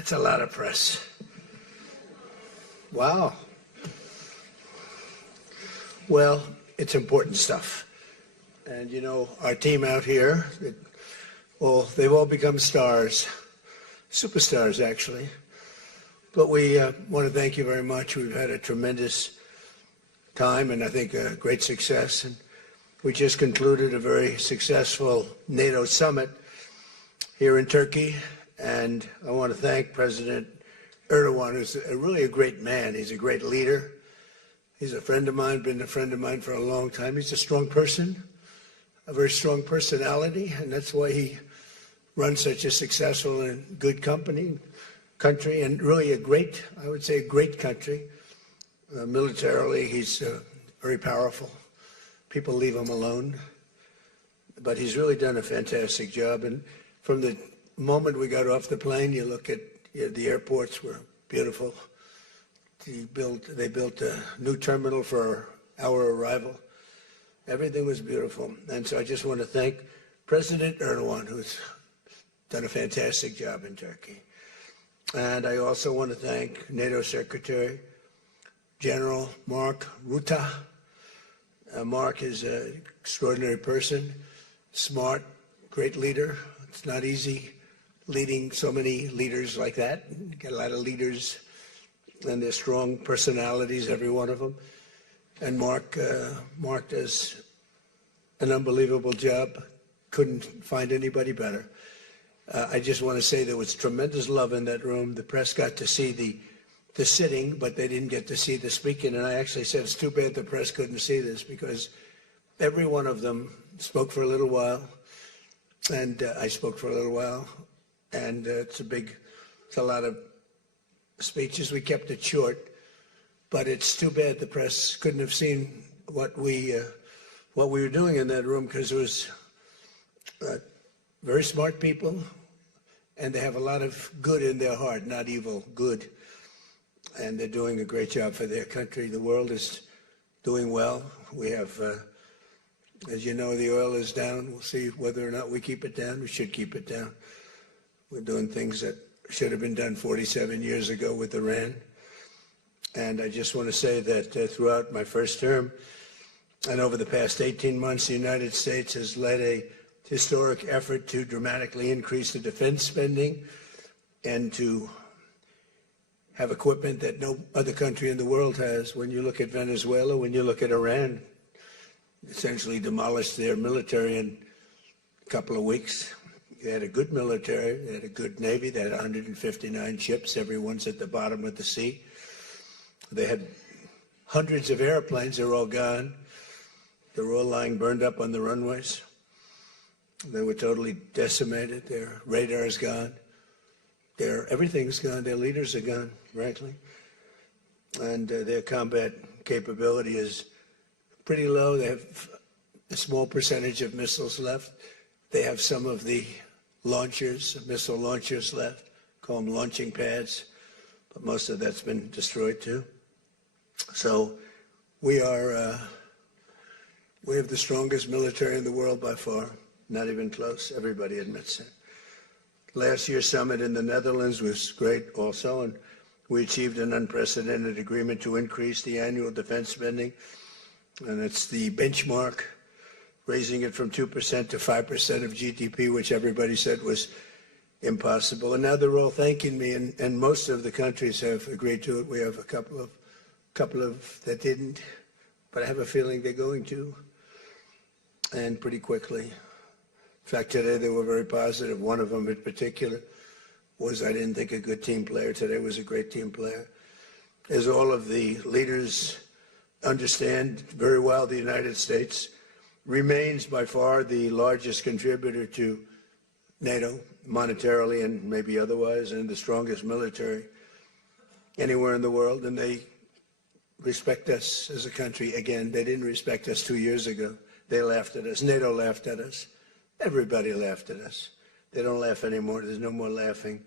That's a lot of press. Wow. Well, it's important stuff. And, you know, our team out here, they've all become stars, superstars, actually. But we want to thank you very much. We've had a tremendous time and I think a great success. And we just concluded a very successful NATO summit here in Turkey. And I want to thank President Erdogan, who's really a great man. He's a great leader. He's a friend of mine, been a friend of mine for a long time. He's a strong person, a very strong personality, and that's why he runs such a successful and good country, and really a great, I would say, a great country. Militarily, he's very powerful. People leave him alone, but he's really done a fantastic job. And from the moment we got off the plane, you look at the airports were beautiful. They built a new terminal for our arrival. Everything was beautiful. And so I just want to thank President Erdogan, who's done a fantastic job in Turkey. And I also want to thank NATO Secretary General Mark Rutte. Mark is an extraordinary person, smart, great leader. It's not easy leading so many leaders like that. You get a lot of leaders and they're strong personalities, every one of them. And Mark does an unbelievable job. Couldn't find anybody better. I just want to say there was tremendous love in that room. The press got to see the sitting, but they didn't get to see the speaking. And I actually said, it's too bad the press couldn't see this, because every one of them spoke for a little while, and I spoke for a little while. And it's a lot of speeches. We kept it short, but it's too bad the press couldn't have seen what we were doing in that room, because it was very smart people, and they have a lot of good in their heart, not evil, good. And they're doing a great job for their country. The world is doing well. We have, as you know, the oil is down. We'll see whether or not we keep it down. We should keep it down. We're doing things that should have been done 47 years ago with Iran. And I just want to say that throughout my first term and over the past 18 months, the United States has led a historic effort to dramatically increase the defense spending and to have equipment that no other country in the world has. When you look at Venezuela, when you look at Iran, essentially demolished their military in a couple of weeks. They had a good military, they had a good Navy, they had 159 ships, everyone's at the bottom of the sea. They had hundreds of airplanes, they're all gone. They're all lying burned up on the runways. They were totally decimated, their radar's gone. Everything's gone, their leaders are gone, frankly. And their combat capability is pretty low. They have a small percentage of missiles left. They have some of the launchers, missile launchers left, call them launching pads, but most of that's been destroyed too. So we have the strongest military in the world by far, not even close, everybody admits it. Last year's summit in the Netherlands was great also, and we achieved an unprecedented agreement to increase the annual defense spending, and it's the benchmark, raising it from 2% to 5% of GDP, which everybody said was impossible. And now they're all thanking me, and most of the countries have agreed to it. We have a couple of that didn't, but I have a feeling they're going to, and pretty quickly. In fact, today they were very positive. One of them in particular was, I didn't think, a good team player. Today was a great team player. As all of the leaders understand very well, the United States remains by far the largest contributor to NATO, monetarily and maybe otherwise, and the strongest military anywhere in the world. And they respect us as a country. Again, they didn't respect us 2 years ago. They laughed at us. NATO laughed at us. Everybody laughed at us. They don't laugh anymore. There's no more laughing.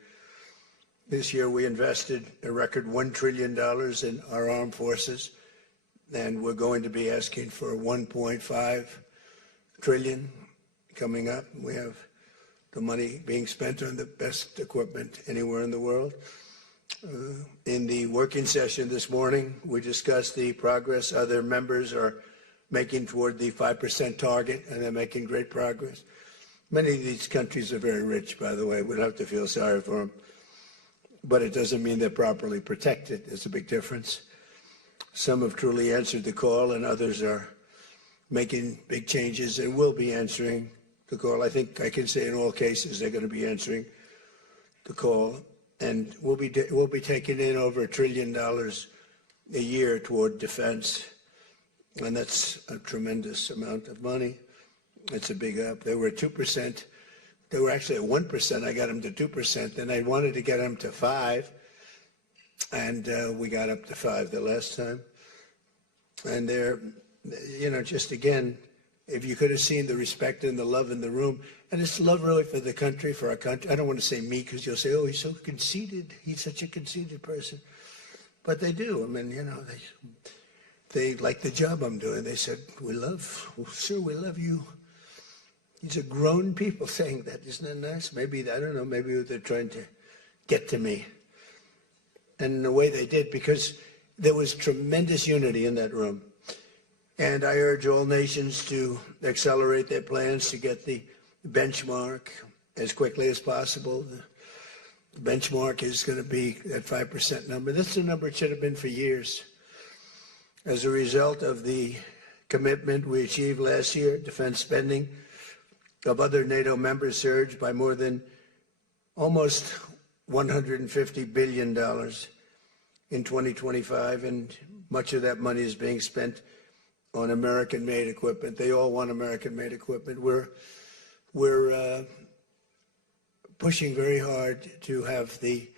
This year we invested a record $1 trillion in our armed forces, and we're going to be asking for $1.5 trillion coming up. We have the money being spent on the best equipment anywhere in the world. In the working session this morning, we discussed the progress other members are making toward the 5% target, and they're making great progress. Many of these countries are very rich, by the way. We don't have to feel sorry for them. But it doesn't mean they're properly protected. There's a big difference. Some have truly answered the call, and others are making big changes and will be answering the call. I think I can say in all cases they're going to be answering the call. And we'll be taking in over $1 trillion a year toward defense. And that's a tremendous amount of money. It's a big up. They were at 2%. They were actually at 1%. I got them to 2%. Then I wanted to get them to 5%. And we got up to 5% the last time. And they're, you know, just again, if you could have seen the respect and the love in the room, and it's love really for the country, for our country. I don't want to say me because you'll say, oh, he's so conceited. He's such a conceited person. But they do. I mean, you know, they like the job I'm doing. They said, we love you. These are grown people saying that. Isn't that nice? Maybe, I don't know, maybe they're trying to get to me. And in the way they did, because there was tremendous unity in that room. And I urge all nations to accelerate their plans to get the benchmark as quickly as possible. The benchmark is going to be that 5% number. That's the number it should have been for years. As a result of the commitment we achieved last year, defense spending of other NATO members surged by more than almost $150 billion in 2025, and much of that money is being spent on American-made equipment. They all want American-made equipment. We're pushing very hard to have the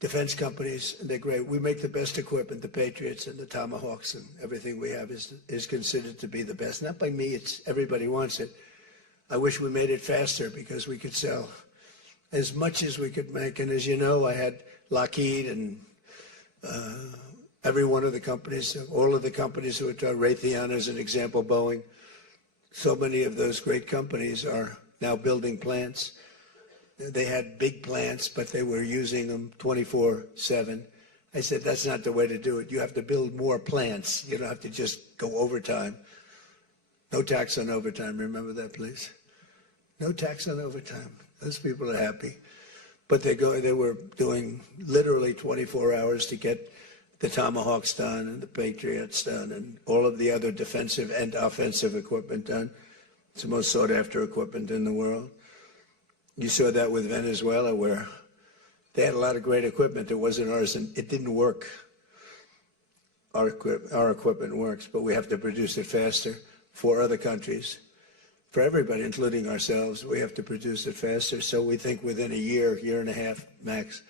defense companies. They're great. We make the best equipment. The Patriots and the Tomahawks and everything we have is considered to be the best. Not by me. It's everybody wants it. I wish we made it faster because we could sell as much as we could make. And as you know, I had Lockheed and every one of the companies, all of the companies who are Raytheon as an example, Boeing. So many of those great companies are now building plants. They had big plants, but they were using them 24/7. I said, that's not the way to do it. You have to build more plants. You don't have to just go overtime. No tax on overtime. Remember that, please. No tax on overtime. Those people are happy. But they were doing literally 24 hours to get the Tomahawks done and the Patriots done and all of the other defensive and offensive equipment done. It's the most sought-after equipment in the world. You saw that with Venezuela, where they had a lot of great equipment. It wasn't ours, and it didn't work. Our equipment works, but we have to produce it faster for other countries. For everybody, including ourselves, we have to produce it faster. So we think within a year and a half max,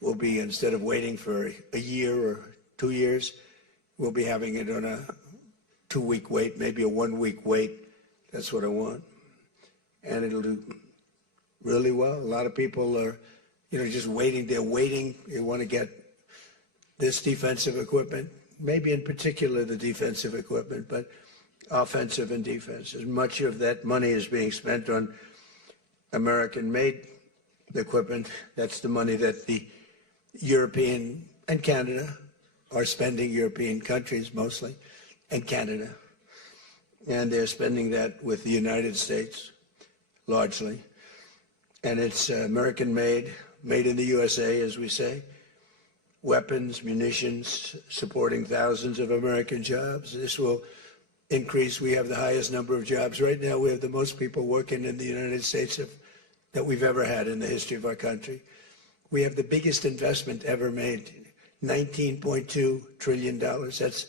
we'll be, instead of waiting for a year or 2 years, we'll be having it on a 2-week wait, maybe a 1-week wait. That's what I want. And it'll do really well. A lot of people are, just waiting. They're waiting. They want to get this defensive equipment, maybe in particular the defensive equipment, but offensive and defense. As much of that money is being spent on American-made equipment. That's the money that the European and Canada are spending, European countries mostly, and Canada. And they're spending that with the United States, largely. And it's American-made, made in the USA, as we say. Weapons, munitions, supporting thousands of American jobs. This will increase. We have the highest number of jobs. Right now, we have the most people working in the United States that we've ever had in the history of our country. We have the biggest investment ever made, $19.2 trillion. That's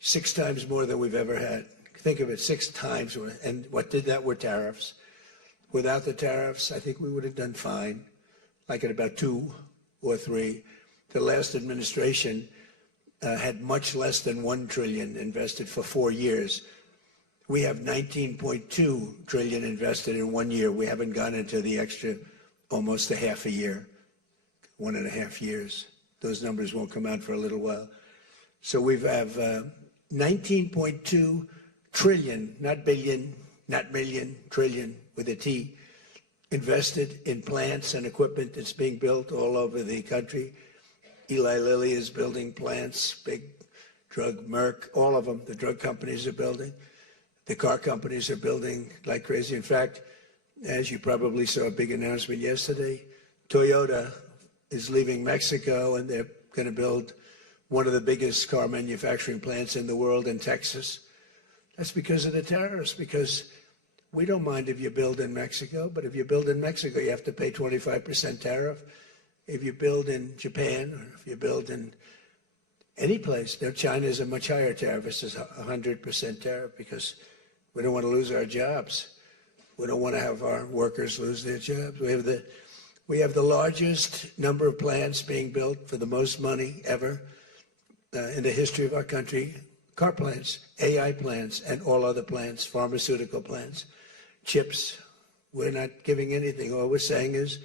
6 times more than we've ever had. Think of it, 6 times. And what did that were tariffs. Without the tariffs, I think we would have done fine, like at about 2 or 3. The last administration had much less than $1 trillion invested for 4 years. We have $19.2 trillion invested in 1 year. We haven't gone into the extra almost a half a year, 1.5 years. Those numbers won't come out for a little while. So we have 19.2 trillion, not billion, not million, trillion with a T, invested in plants and equipment that's being built all over the country. Eli Lilly is building plants, big drug, Merck, all of them, the drug companies are building. The car companies are building like crazy. In fact, as you probably saw a big announcement yesterday, Toyota is leaving Mexico and they're going to build one of the biggest car manufacturing plants in the world in Texas. That's because of the tariffs, because we don't mind if you build in Mexico, but if you build in Mexico, you have to pay 25% tariff. If you build in Japan, or if you build in any place, China is a much higher tariff. It's just 100% tariff because we don't want to lose our jobs. We don't want to have our workers lose their jobs. We have the largest number of plants being built for the most money ever in the history of our country. Car plants, AI plants, and all other plants, pharmaceutical plants, chips. We're not giving anything. All we're saying is,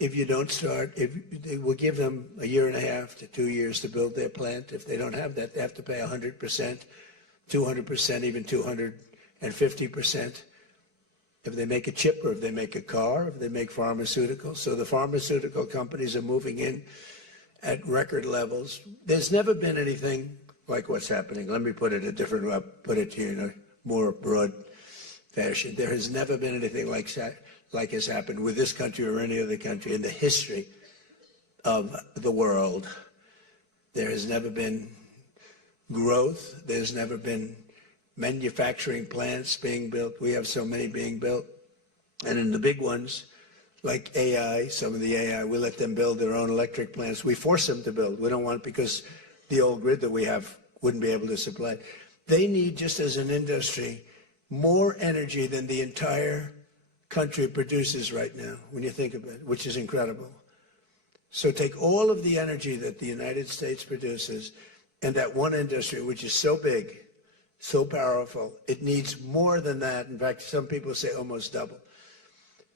if you don't start, we'll give them a year and a half to 2 years to build their plant. If they don't have that, they have to pay 100%, 200%, even 250%. If they make a chip or if they make a car, if they make pharmaceuticals. So the pharmaceutical companies are moving in at record levels. There's never been anything like what's happening. Let me put it a different way, put it to you in a more broad fashion. There has never been anything like has happened with this country or any other country in the history of the world. There has never been growth. There's never been manufacturing plants being built. We have so many being built. And in the big ones, like AI, some of the AI, we let them build their own electric plants. We force them to build. We don't want, because the old grid that we have wouldn't be able to supply. They need, just as an industry, more energy than the entire country produces right now, when you think of it, which is incredible. So take all of the energy that the United States produces and that one industry, which is so big, so powerful, it needs more than that. In fact, some people say almost double.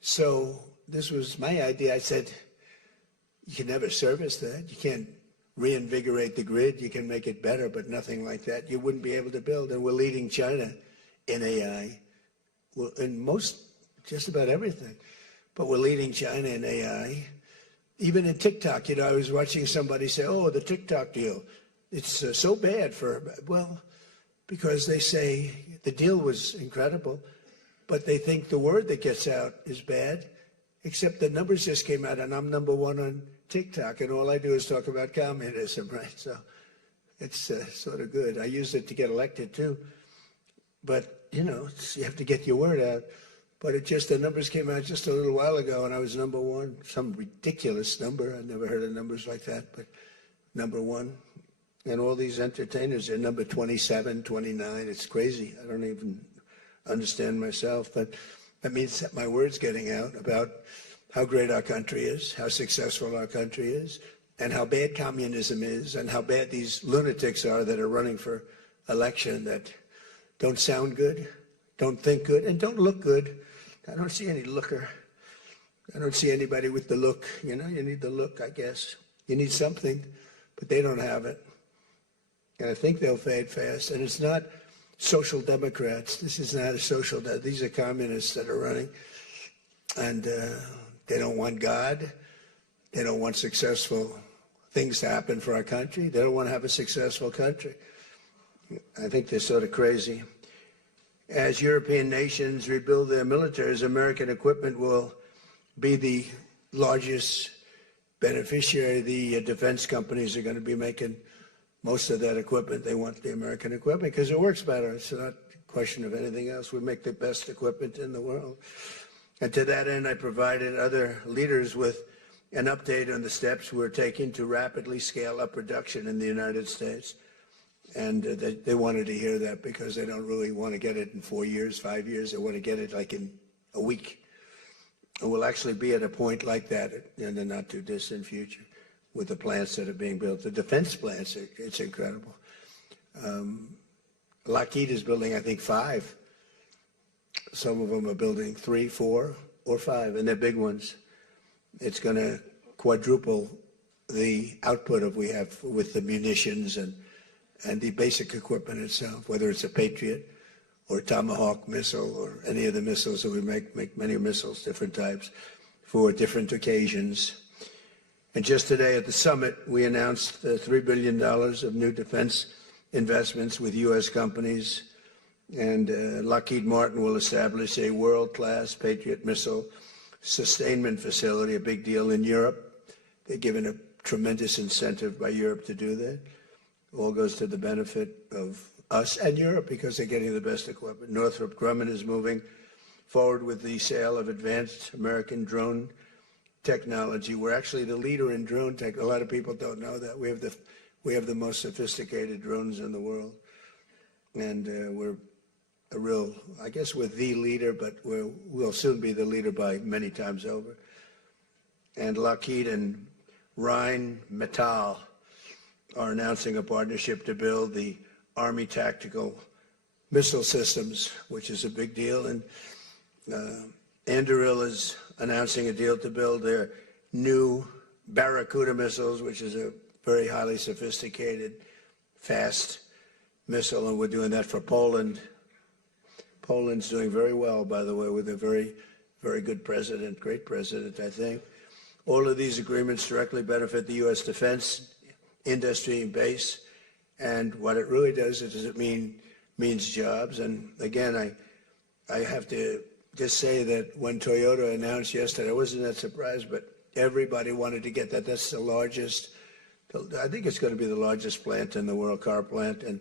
So this was my idea. I said, you can never service that. You can't reinvigorate the grid. You can make it better, but nothing like that. You wouldn't be able to build. And we're leading China in AI, well, in just about everything. But we're leading China in AI. Even in TikTok, I was watching somebody say, oh, the TikTok deal, it's so bad for, well, because they say the deal was incredible, but they think the word that gets out is bad, except the numbers just came out, and I'm #1 on TikTok, and all I do is talk about communism, right? So it's sort of good. I use it to get elected, too. But, you have to get your word out. But the numbers came out just a little while ago, and I was #1, some ridiculous number. I never heard of numbers like that, but #1. And all these entertainers are number 27, 29. It's crazy. I don't even understand myself. But that means that my word's getting out about how great our country is, how successful our country is, and how bad communism is, and how bad these lunatics are that are running for election that don't sound good, don't think good, and don't look good. I don't see any looker. I don't see anybody with the look. You need the look, I guess. You need something, but they don't have it. And I think they'll fade fast. And it's not social democrats. This is not a social, these are communists that are running. And they don't want God. They don't want successful things to happen for our country. They don't want to have a successful country. I think they're sort of crazy. As European nations rebuild their militaries, American equipment will be the largest beneficiary. The defense companies are going to be making most of that equipment. They want the American equipment because it works better. It's not a question of anything else. We make the best equipment in the world. And to that end, I provided other leaders with an update on the steps we're taking to rapidly scale up production in the United States. And they wanted to hear that because they don't really want to get it in 4 years, 5 years. They want to get it like in a week. And we'll actually be at a point like that in the not too distant future with the plants that are being built. The defense plants, it's incredible. Lockheed is building, I think, 5. Some of them are building 3, 4, or 5, and they're big ones. It's going to quadruple the output we have with the munitions and the basic equipment itself, whether it's a Patriot or Tomahawk missile or any of the missiles that we make many missiles, different types, for different occasions. And just today at the summit, we announced $3 billion of new defense investments with U.S. companies, and Lockheed Martin will establish a world-class Patriot missile sustainment facility, a big deal in Europe. They're given a tremendous incentive by Europe to do that. All goes to the benefit of us and Europe because they're getting the best equipment. Northrop Grumman is moving forward with the sale of advanced American drone technology. We're actually the leader in drone tech. A lot of people don't know that. We have the most sophisticated drones in the world. And we're a real, I guess we're the leader, but we'll soon be the leader by many times over. And Lockheed and Rheinmetall are announcing a partnership to build the Army Tactical Missile Systems, which is a big deal. And Anduril is announcing a deal to build their new Barracuda missiles, which is a very highly sophisticated, fast missile, and we're doing that for Poland. Poland's doing very well, by the way, with a very, very good president, great president, I think. All of these agreements directly benefit the U.S. defense industry and base, and what it really does is it means jobs. And again, I have to just say that when Toyota announced yesterday, I wasn't that surprised, but everybody wanted to get that. That's the largest, I think it's going to be the largest plant in the world, car plant, and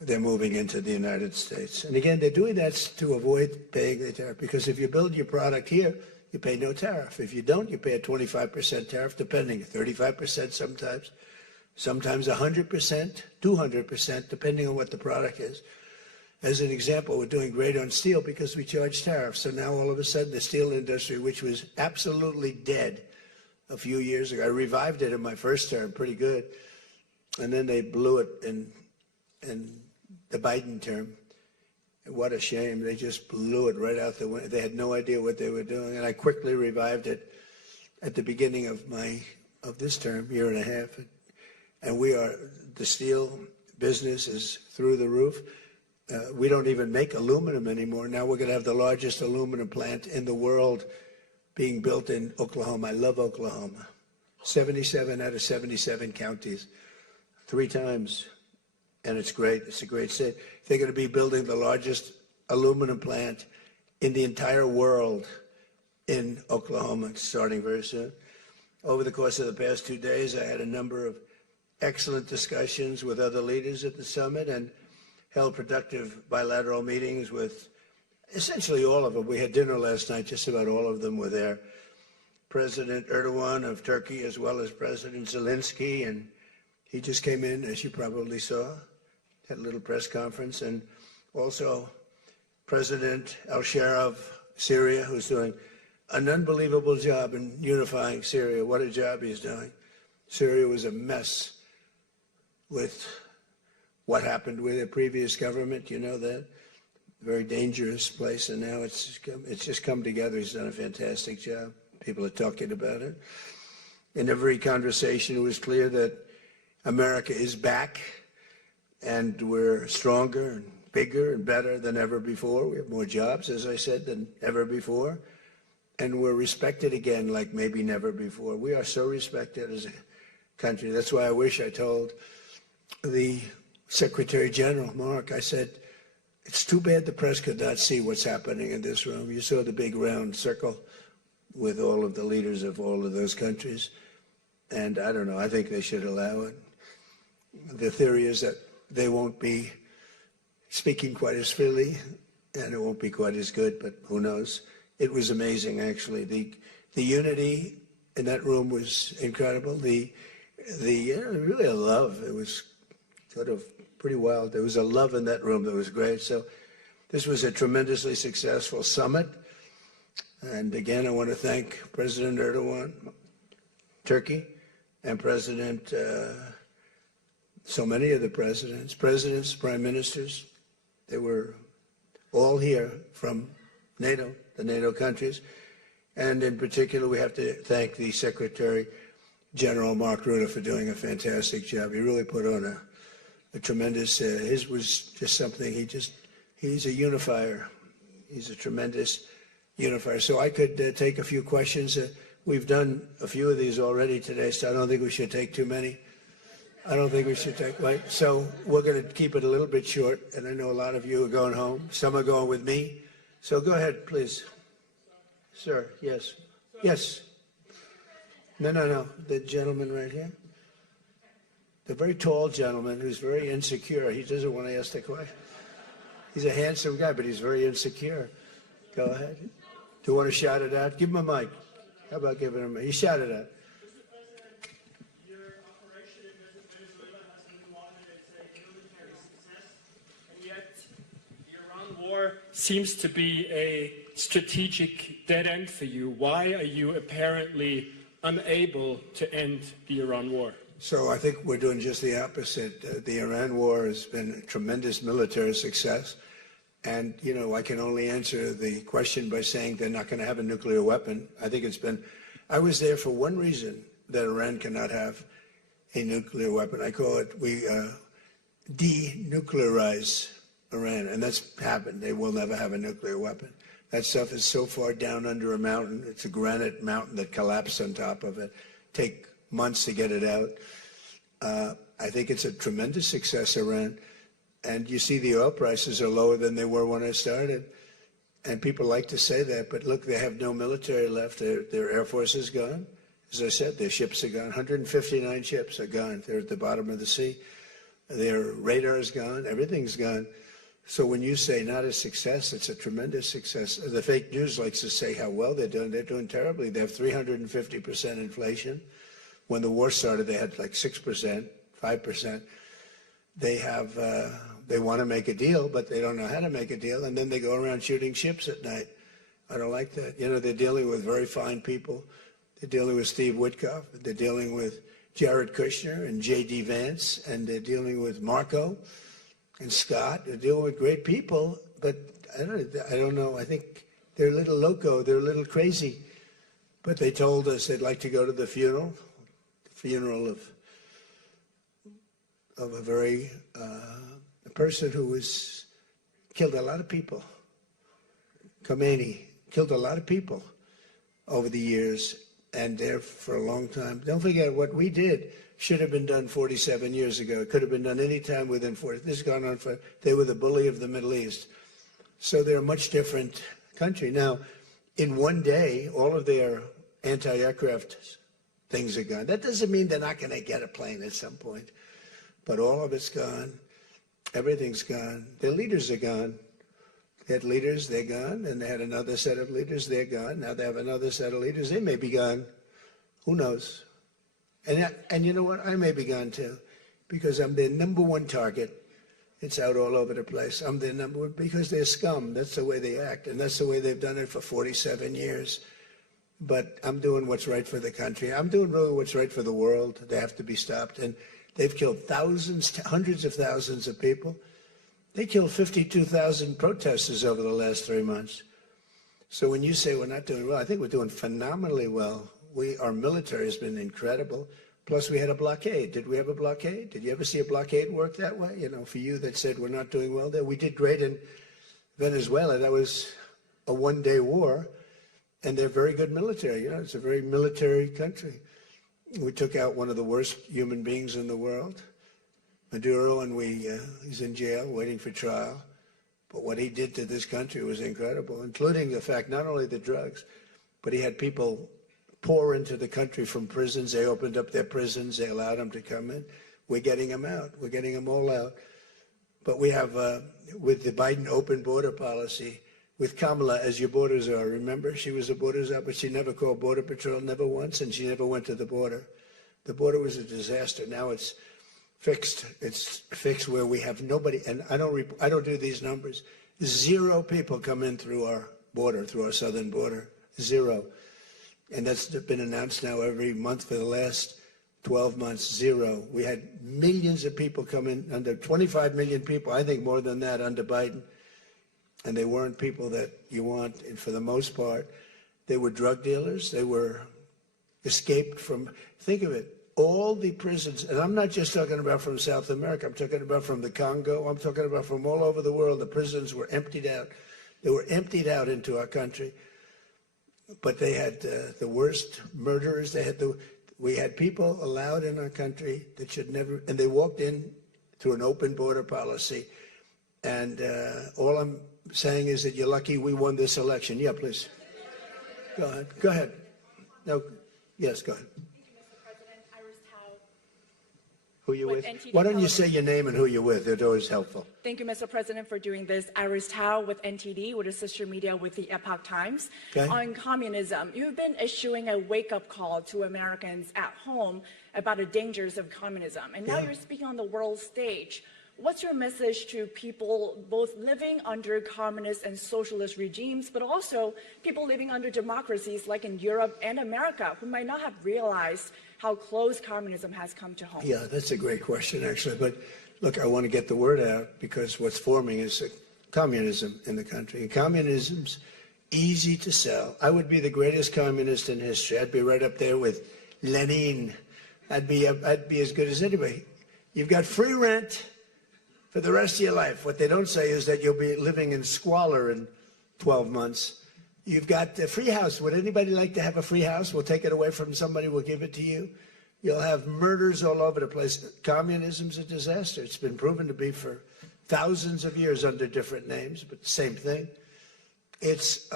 they're moving into the United States. And again, they're doing that to avoid paying the tariff, because if you build your product here, you pay no tariff. If you don't, you pay a 25% tariff, depending, 35% sometimes 100%, 200%, depending on what the product is. As an example, we're doing great on steel because we charge tariffs. So now all of a sudden the steel industry, which was absolutely dead a few years ago, I revived it in my first term, pretty good. And then they blew it in the Biden term. What a shame. They just blew it right out the window. They had no idea what they were doing. And I quickly revived it at the beginning of this term, year and a half. And the steel business is through the roof. We don't even make aluminum anymore. Now we're going to have the largest aluminum plant in the world being built in Oklahoma. I love Oklahoma. 77 out of 77 counties, 3 times. And it's great. It's a great state. They're going to be building the largest aluminum plant in the entire world in Oklahoma, starting very soon. Over the course of the past 2 days, I had a number of excellent discussions with other leaders at the summit and held productive bilateral meetings with essentially all of them. We had dinner last night, just about all of them were there. President Erdogan of Turkey, as well as President Zelensky, and he just came in, as you probably saw, had a little press conference, and also President al-Shara of Syria, who's doing an unbelievable job in unifying Syria. What a job he's doing. Syria was a mess with what happened with the previous government, you know that. Very dangerous place, and now it's just come together. He's done a fantastic job. People are talking about it. In every conversation, it was clear that America is back, and we're stronger and bigger and better than ever before. We have more jobs, as I said, than ever before. And we're respected again like maybe never before. We are so respected as a country. That's why I wish I told the Secretary General, Mark, I said, it's too bad the press could not see what's happening in this room. You saw the big round circle with all of the leaders of all of those countries. And I don't know, I think they should allow it. The theory is that they won't be speaking quite as freely and it won't be quite as good, but who knows? It was amazing, actually. The unity in that room was incredible. Really a love. It was sort of pretty wild. There was a love in that room that was great. So this was a tremendously successful summit. And again, I want to thank President Erdogan, Turkey, and President, so many of the presidents, prime ministers, they were all here from NATO, the NATO countries. And in particular, we have to thank the Secretary General Mark Rutte for doing a fantastic job. He really put on a tremendous, his was just something, he He's a unifier. He's a tremendous unifier. So I could take a few questions. We've done a few of these already today, so I don't think we should take too many. I don't think we should take, right? So we're going to keep it a little bit short, and I know a lot of you are going home. Some are going with me. So go ahead, please. Sir, yes. Yes. No. The gentleman right here. The very tall gentleman who's very insecure. He doesn't want to ask the question. He's a handsome guy, but he's very insecure. Go ahead. Do you want to shout it out? Give him a mic. How about giving him a mic? You shout it out. Your operation in Venezuela has been lauded as a military success, and yet the Iran war seems to be a strategic dead end for you. Why are you apparently unable to end the Iran war? So I think we're doing just the opposite. The Iran war has been a tremendous military success. And, you know, I can only answer the question by saying they're not going to have a nuclear weapon. I think I was there for one reason, that Iran cannot have a nuclear weapon. I call it, we denuclearize Iran. And that's happened. They will never have a nuclear weapon. That stuff is so far down under a mountain. It's a granite mountain that collapsed on top of it. Take months to get it out. I think it's a tremendous success, Iran. And you see the oil prices are lower than they were when I started. And people like to say that, but look, they have no military left. Their Air Force is gone. As I said, their ships are gone. 159 ships are gone. They're at the bottom of the sea. Their radar is gone. Everything's gone. So when you say not a success, it's a tremendous success. The fake news likes to say how well they're doing. They're doing terribly. They have 350% inflation. When the war started, they had like 6%, 5%. They want to make a deal, but they don't know how to make a deal, and then they go around shooting ships at night. I don't like that. You know, they're dealing with very fine people. They're dealing with Steve Witkoff. They're dealing with Jared Kushner and J.D. Vance, and they're dealing with Marco and Scott. They're dealing with great people, but I don't know. I think they're a little loco. They're a little crazy. But they told us they'd like to go to the funeral of a person who was killed a lot of people. Khomeini killed a lot of people over the years, and there for a long time. Don't forget, what we did should have been done 47 years ago. It could have been done any time within 40. This has gone on for, they were the bully of the Middle East. So they're a much different country. Now, in one day, all of their anti-aircraft things are gone. That doesn't mean they're not going to get a plane at some point, but all of it's gone. Everything's gone. Their leaders are gone. They had leaders, they're gone, and they had another set of leaders, they're gone. Now they have another set of leaders, they may be gone. Who knows? And you know what? I may be gone too, because I'm their number one target. It's out all over the place. I'm their number one, because they're scum. That's the way they act, and that's the way they've done it for 47 years. But I'm doing what's right for the country. I'm doing really what's right for the world. They have to be stopped. And they've killed thousands, hundreds of thousands of people. They killed 52,000 protesters over the last 3 months. So when you say we're not doing well, I think we're doing phenomenally well. Our military has been incredible. Plus, we had a blockade. Did we have a blockade? Did you ever see a blockade work that way? You know, for you that said we're not doing well there. We did great in Venezuela. That was a one-day war. And they're very good military. You know, it's a very military country. We took out one of the worst human beings in the world, Maduro, and he's in jail waiting for trial. But what he did to this country was incredible, including the fact not only the drugs, but he had people pour into the country from prisons. They opened up their prisons. They allowed them to come in. We're getting them out. We're getting them all out. But we have, with the Biden open border policy, with Kamala, as your borders are. Remember, she was a border czar, but she never called Border Patrol, never once, and she never went to the border. The border was a disaster. Now it's fixed. It's fixed where we have nobody, and I don't do these numbers. 0 people come in through our border, through our southern border. 0. And that's been announced now every month for the last 12 months. 0. We had millions of people come in, under 25 million people, I think more than that, under Biden. And they weren't people that you want, and for the most part. They were drug dealers. They were escaped from, think of it, all the prisons, and I'm not just talking about from South America, I'm talking about from the Congo, I'm talking about from all over the world. The prisons were emptied out. They were emptied out into our country. But they had the worst murderers. We had people allowed in our country that should never, and they walked in through an open border policy. And all I'm saying is that you're lucky we won this election. Yeah, please. Go ahead. Go ahead. No, yes, go ahead. Who you with? Why don't you say your name and who you're with? It's always helpful. Thank you, Mr. President, for doing this. Iris Tao with NTD, with a sister media with the Epoch Times. Okay. On communism, you've been issuing a wake-up call to Americans at home about the dangers of communism. And now you're speaking on the world stage. What's your message to people both living under communist and socialist regimes, but also people living under democracies like in Europe and America who might not have realized how close communism has come to home? Yeah, that's a great question, actually. But look, I want to get the word out because what's forming is communism in the country. And communism's easy to sell. I would be the greatest communist in history. I'd be right up there with Lenin. I'd be as good as anybody. You've got free rent for the rest of your life. What they don't say is that you'll be living in squalor in 12 months. You've got a free house. Would anybody like to have a free house? We'll take it away from somebody. We'll give it to you. You'll have murders all over the place. Communism's a disaster. It's been proven to be for thousands of years under different names, but same thing. It's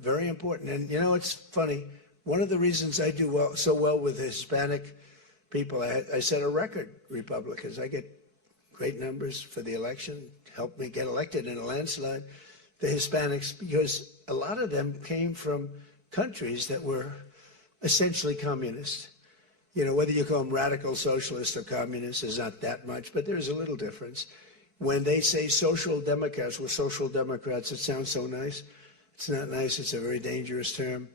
very important. And, you know, it's funny. One of the reasons I do so well with Hispanic people, I set a record, Republicans. I get great numbers for the election, helped me get elected in a landslide. The Hispanics, because a lot of them came from countries that were essentially communist. You know, whether you call them radical socialists or communists is not that much, but there's a little difference. When they say social democrats, we're social democrats, it sounds so nice. It's not nice, it's a very dangerous term.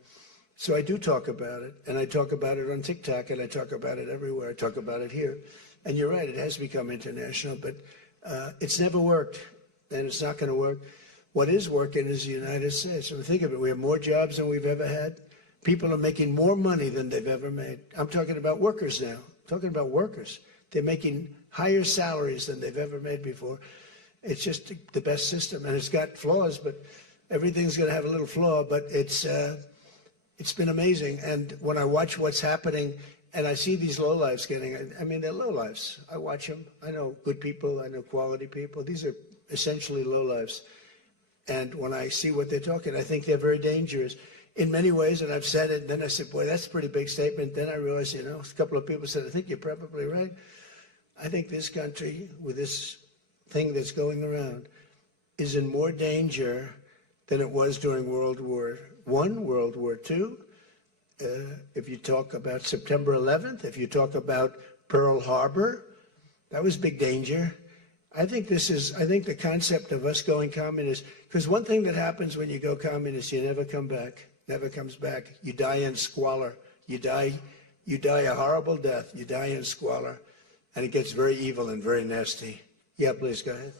So I do talk about it, and I talk about it on TikTok, and I talk about it everywhere. I talk about it here. And you're right, it has become international, but it's never worked, and it's not going to work. What is working is the United States. I mean, think of it. We have more jobs than we've ever had. People are making more money than they've ever made. I'm talking about workers now. I'm talking about workers. They're making higher salaries than they've ever made before. It's just the best system, and it's got flaws, but everything's going to have a little flaw, but it's been amazing. And when I watch what's happening, and I see these lowlifes getting, I mean, they're lowlifes. I watch them. I know good people. I know quality people. These are essentially lowlifes. And when I see what they're talking, I think they're very dangerous in many ways. And I've said it, and then I said, boy, that's a pretty big statement. Then I realized, you know, a couple of people said, I think you're probably right. I think this country, with this thing that's going around, is in more danger than it was during World War I, World War II. If you talk about September 11th, if you talk about Pearl Harbor, that was big danger. I think the concept of us going communist, because one thing that happens when you go communist, you never come back, never comes back. You die in squalor. You die a horrible death. You die in squalor, and it gets very evil and very nasty. Yeah, please go ahead.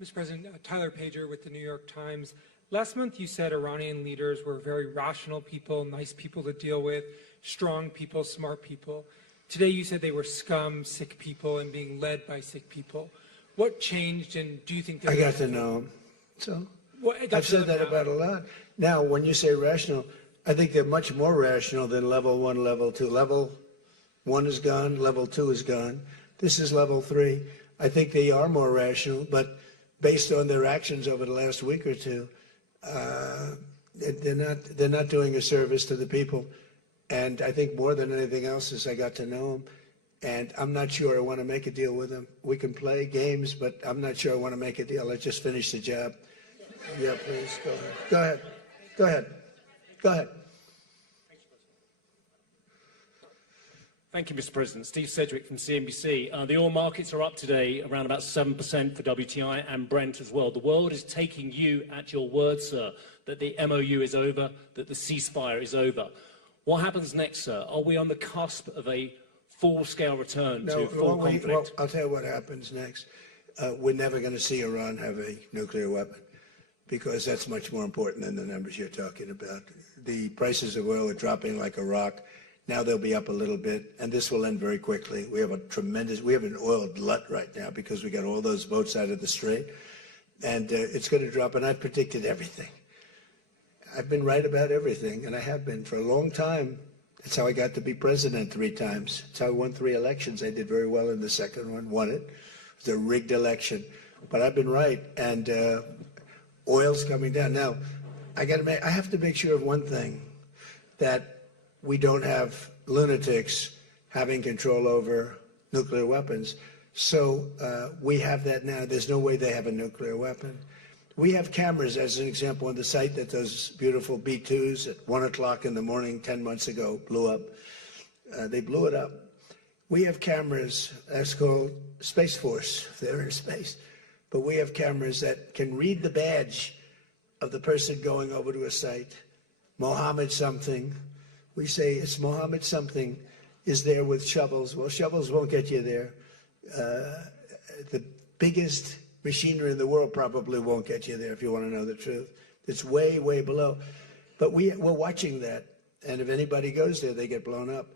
Mr. President, Tyler Pager with the New York Times. Last month you said Iranian leaders were very rational people, nice people to deal with, strong people, smart people. Today you said they were scum, sick people, and being led by sick people. What changed, and do you think... I got to know them. So I've said that about a lot. Now, when you say rational, I think they're much more rational than level 1, level 2. Level 1 is gone, level 2 is gone. This is level 3. I think they are more rational, but based on their actions over the last week or two, they're not doing a service to the people. And I think more than anything else is I got to know them. And I'm not sure I want to make a deal with them. We can play games, but I'm not sure I want to make a deal. Let's just finish the job. Yeah, please, go ahead. Go ahead. Go ahead. Go ahead. Thank you, Mr. President. Steve Sedgwick from CNBC. The oil markets are up today, around about 7% for WTI and Brent as well. The world is taking you at your word, sir, that the MOU is over, that the ceasefire is over. What happens next, sir? Are we on the cusp of a full-scale return to full conflict? Well, I'll tell you what happens next. We're never going to see Iran have a nuclear weapon. because that's much more important than the numbers you're talking about. The prices of oil are dropping like a rock. Now they'll be up a little bit, and this will end very quickly. We have an oil glut right now because we got all those boats out of the strait, and it's going to drop, and I've predicted everything. I've been right about everything, and I have been for a long time. That's how I got to be president 3 times. That's how I won 3 elections. I did very well in the second one, won it. It was a rigged election. But I've been right, and oil's coming down. Now, I have to make sure of one thing, that we don't have lunatics having control over nuclear weapons. So we have that now. There's no way they have a nuclear weapon. We have cameras, as an example, on the site that those beautiful B-2s at 1 o'clock in the morning 10 months ago blew up. They blew it up. We have cameras, that's called Space Force, if they're in space. But we have cameras that can read the badge of the person going over to a site. Mohammed something. We say it's Mohammed something is there with shovels. Well, shovels won't get you there. The biggest machinery in the world probably won't get you there, if you want to know the truth. It's way, way below. But we're watching that, and if anybody goes there, they get blown up.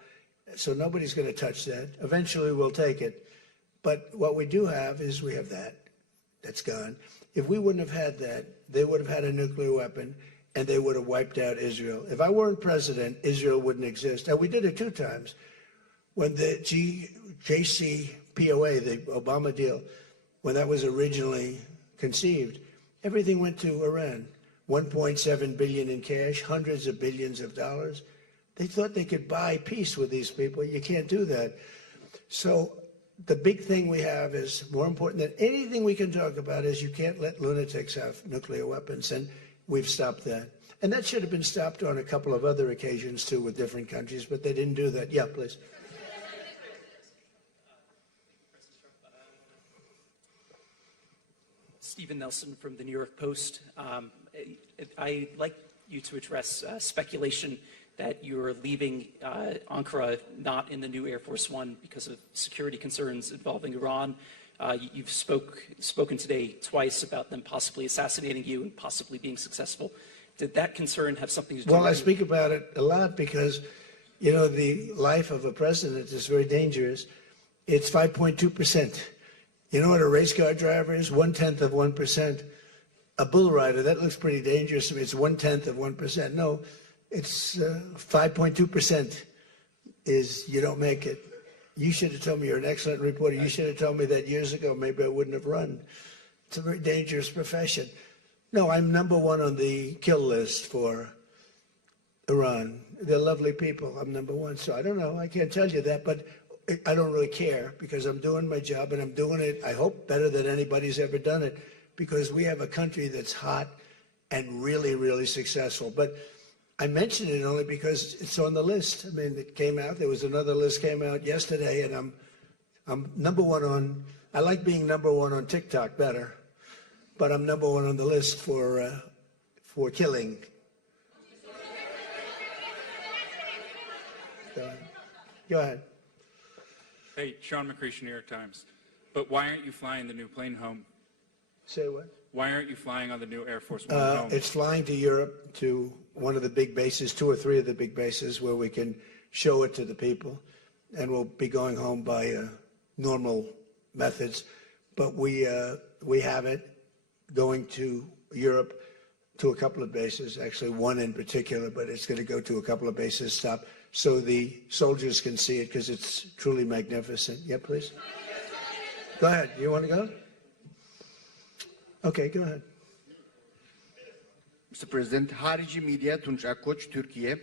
So nobody's going to touch that. Eventually, we'll take it. But what we do have is we have that. That's gone. If we wouldn't have had that, they would have had a nuclear weapon, and they would have wiped out Israel. If I weren't president, Israel wouldn't exist. And we did it 2 times. When the JCPOA, the Obama deal, when that was originally conceived, everything went to Iran. $1.7 billion in cash, hundreds of billions of dollars. They thought they could buy peace with these people. You can't do that. So the big thing we have is more important than anything we can talk about is you can't let lunatics have nuclear weapons, and we've stopped that. And that should have been stopped on a couple of other occasions, too, with different countries, but they didn't do that. Yeah, please. Stephen Nelson from the New York Post. I'd like you to address speculation that you're leaving Ankara not in the new Air Force One because of security concerns involving Iran. You've spoken today twice about them possibly assassinating you and possibly being successful. Did that concern have something to do with it? Well, I speak about it a lot because, you know, the life of a president is very dangerous. It's 5.2%. You know what a race car driver is? 1/10 of 1%. A bull rider, that looks pretty dangerous to me. It's 1/10 of 1%. No, it's 5.2% is you don't make it. You should have told me, you're an excellent reporter. You should have told me that years ago. Maybe I wouldn't have run. It's a very dangerous profession. No, I'm #1 on the kill list for Iran. They're lovely people. I'm #1. So I don't know. I can't tell you that, but I don't really care because I'm doing my job and I'm doing it, I hope, better than anybody's ever done it because we have a country that's hot and really, really successful. But I mention it only because it's on the list. I mean, it came out. There was another list came out yesterday, and I'm #1 on. I like being #1 on TikTok better, but I'm #1 on the list for killing. Go ahead. Hey, Sean McCreesh, New York Times. But why aren't you flying the new plane home? Say what? Why aren't you flying on the new Air Force One home? It's flying to Europe, to one of the big bases, 2 or 3 of the big bases, where we can show it to the people. And we'll be going home by normal methods. But we have it going to Europe to a couple of bases, actually 1 in particular, but it's going to go to a couple of bases, stop, so the soldiers can see it because it's truly magnificent. Yeah, please. Go ahead. You want to go? Okay, go ahead. Mr. President, Harici Media, Tunç Akkoç, Türkiye.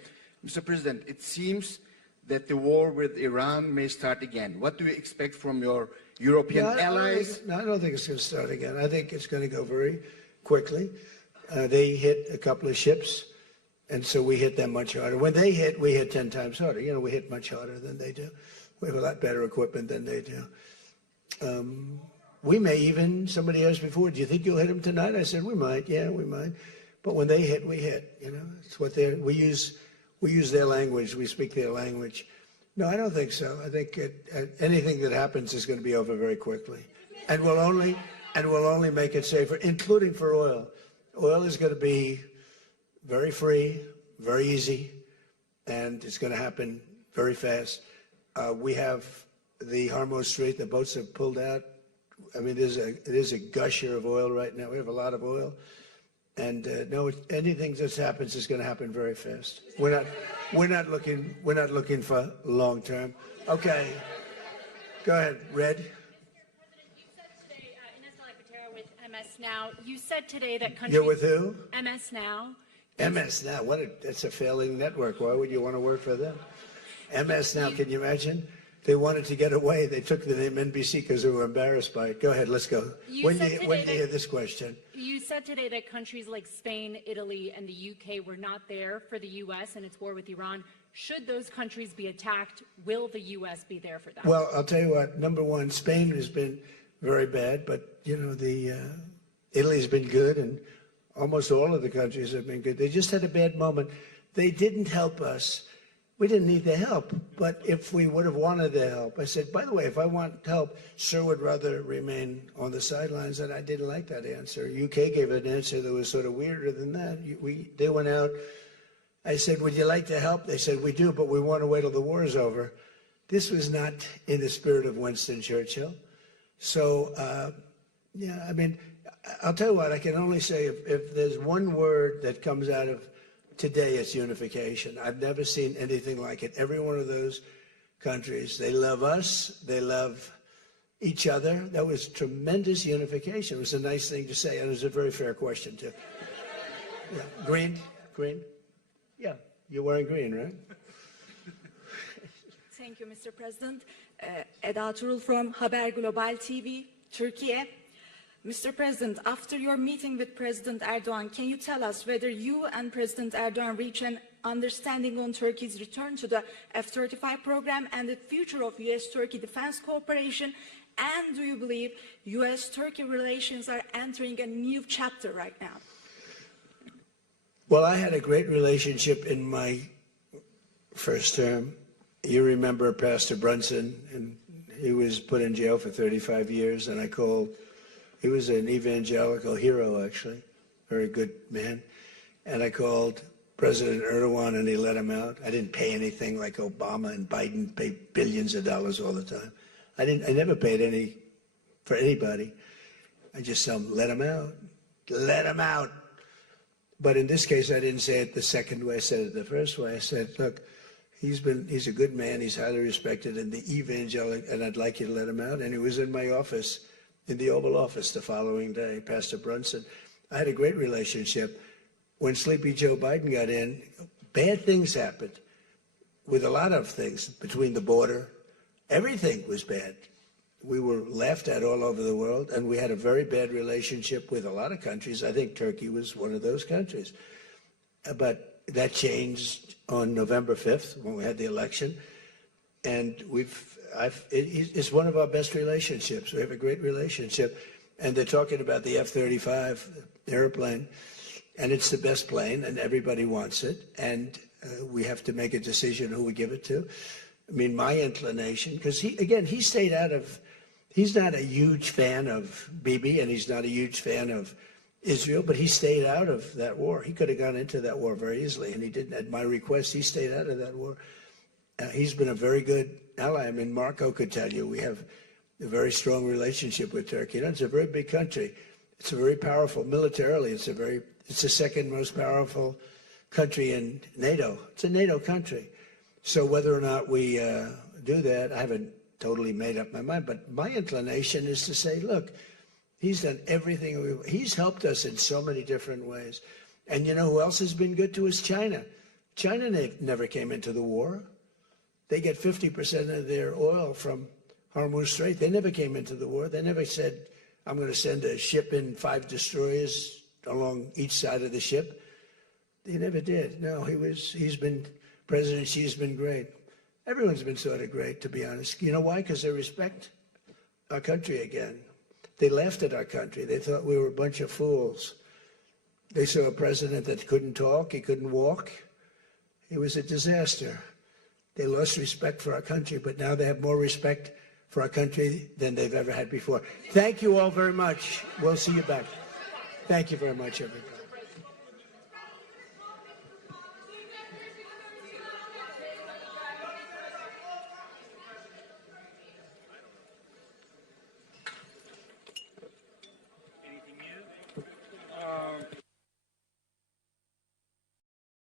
Mr. President, it seems that the war with Iran may start again. What do you expect from your European allies? I don't think it's going to start again. I think it's going to go very quickly. They hit a couple of ships, and so we hit them much harder. When they hit, we hit 10 times harder. You know, we hit much harder than they do. We have a lot better equipment than they do. We may even, somebody asked before, do you think you'll hit them tonight? I said, we might. Yeah, we might. But when they hit, we hit. You know, it's what we use their language. We speak their language. No, I don't think so. I think anything that happens is going to be over very quickly, and we'll only make it safer, including for oil. Oil is going to be very free, very easy, and it's going to happen very fast. We have the Hormuz Strait, the boats have pulled out. I mean, there's a gusher of oil right now. We have a lot of oil. And no, anything that happens is going to happen very fast. We're not looking for long term. Okay. Go ahead, Red. With MS Now, you said today that countries... You're with who? MS Now. MS Now, that's a failing network. Why would you want to work for them? MS Now, can you imagine? They wanted to get away. They took the name NBC because they were embarrassed by it. Go ahead, let's go. When do you hear this question? You said today that countries like Spain, Italy, and the UK were not there for the U.S. and its war with Iran. Should those countries be attacked, will the U.S. be there for them? Well, I'll tell you what. Number one, Spain has been very bad, but, you know, Italy's been good, and almost all of the countries have been good. They just had a bad moment. They didn't help us. We didn't need the help, but if we would have wanted the help, I said, by the way, if I want help, Sir would rather remain on the sidelines, and I didn't like that answer. UK gave an answer that was sort of weirder than that. They went out. I said, would you like to help? They said, we do, but we want to wait till the war is over. This was not in the spirit of Winston Churchill. So, yeah, I mean, I'll tell you what, I can only say if there's one word that comes out of today, it's unification. I've never seen anything like it. Every one of those countries, they love us, they love each other. That was tremendous unification. It was a nice thing to say, and it was a very fair question, too. Yeah. Green? Green? Yeah, you're wearing green, right? Thank you, Mr. President. Eda Turul from Haber Global TV, Turkey. Mr. President, after your meeting with President Erdogan, can you tell us whether you and President Erdogan reach an understanding on Turkey's return to the F-35 program and the future of U.S.-Turkey defense cooperation? And do you believe U.S.-Turkey relations are entering a new chapter right now? Well, I had a great relationship in my first term. You remember Pastor Brunson, and he was put in jail for 35 years, and I called. He was an evangelical hero, actually, very good man. And I called President Erdogan, and he let him out. I didn't pay anything like Obama and Biden pay billions of dollars all the time. I never paid any for anybody. I just let him out. Let him out. But in this case, I didn't say it the second way. I said it the first way. I said, look, he's a good man. He's highly respected in the evangelical, and I'd like you to let him out. And he was in my office, in the Oval Office the following day, Pastor Brunson. I had a great relationship. When Sleepy Joe Biden got in, bad things happened with a lot of things between the border. Everything was bad. We were laughed at all over the world, and we had a very bad relationship with a lot of countries. I think Turkey was one of those countries. But that changed on November 5th when we had the election. And it's one of our best relationships. We have a great relationship. And they're talking about the F-35 airplane, and it's the best plane, and everybody wants it. And we have to make a decision who we give it to. I mean, my inclination, because he stayed out of, he's not a huge fan of Bibi, and he's not a huge fan of Israel, but he stayed out of that war. He could have gone into that war very easily, and he didn't. At my request, he stayed out of that war. He's been a very good ally. I mean, Marco could tell you we have a very strong relationship with Turkey. You know, it's a very big country. It's a very powerful militarily. It's the second most powerful country in NATO. It's a NATO country. So whether or not we do that, I haven't totally made up my mind. But my inclination is to say, look, he's done everything. He's helped us in so many different ways. And you know who else has been good to us? China. China never came into the war. They get 50% of their oil from Hormuz Strait. They never came into the war. They never said, I'm going to send a ship in 5 destroyers along each side of the ship. They never did. No, President Xi's been great. Everyone's been sort of great, to be honest. You know why? Because they respect our country again. They laughed at our country. They thought we were a bunch of fools. They saw a president that couldn't talk, he couldn't walk. It was a disaster. They lost respect for our country, but now they have more respect for our country than they've ever had before. Thank you all very much. We'll see you back. Thank you very much, everybody.